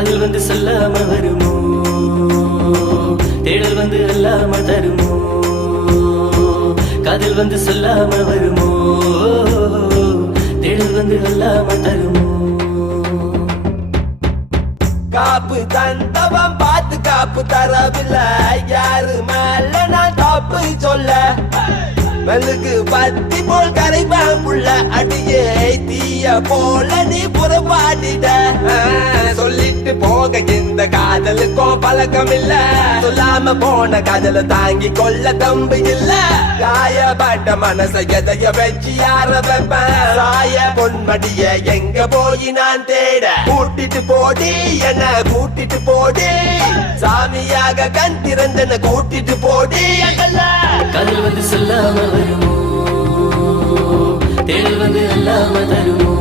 காதல் வந்து சொல்லாம வருமோ, தேடல் வந்து அல்லாம தருமோ, காதல் வந்து சொல்லாம வருமோ, தேடல் வந்து அல்லாம தருமோ. காப்பு தந்தவன் பார்த்து காப்பு தரவில்லை, யாரு மேல நான் தப்பு சொல்ல. மெழுகு பத்தி போல் கரைப்பான் புள்ள, அடியே தீய போல நீ புறப்பாடிட. சொல்லிட்டு போக இந்த காதலுக்கும் பழக்கம் இல்ல, சொல்லாம போன காதல தாங்கி கொள்ள தம்பு இல்ல. காயப்பட்ட மனச எதைய வச்சு யார வைப்பேன், சாய பொன்மடிய எங்க போய் நான் தேட. கூட்டிட்டு போடி என்ன கூட்டிட்டு போடி, சாமியாக கண் திறந்தன கூட்டிட்டு போடி. காதல் வந்து சொல்லாம வருமோ, தேடல் வந்து அல்லாம தருமோ,